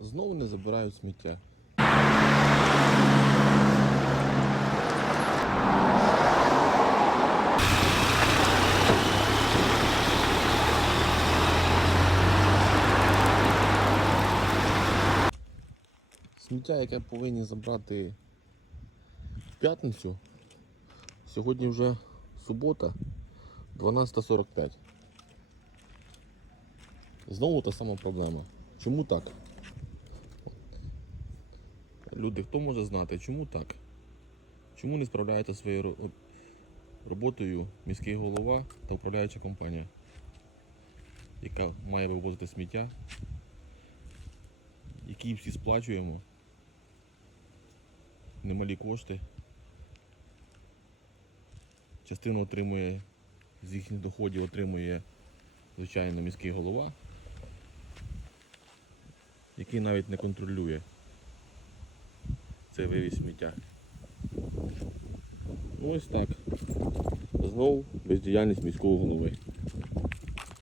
Знову не забирають сміття. Сміття, яке повинні забрати в п'ятницю. Сьогодні вже субота, 12.45. Знову та сама проблема. Чому так? Люди, хто може знати, чому так? Чому не справляється своєю роботою міський голова та управляюча компанія, яка має вивозити сміття, які всі сплачуємо, немалі кошти. Частину отримує з їхніх доходів отримує звичайно міський голова, який навіть не контролює цей вивіз сміття. Ось так. Знову бездіяльність міського голови.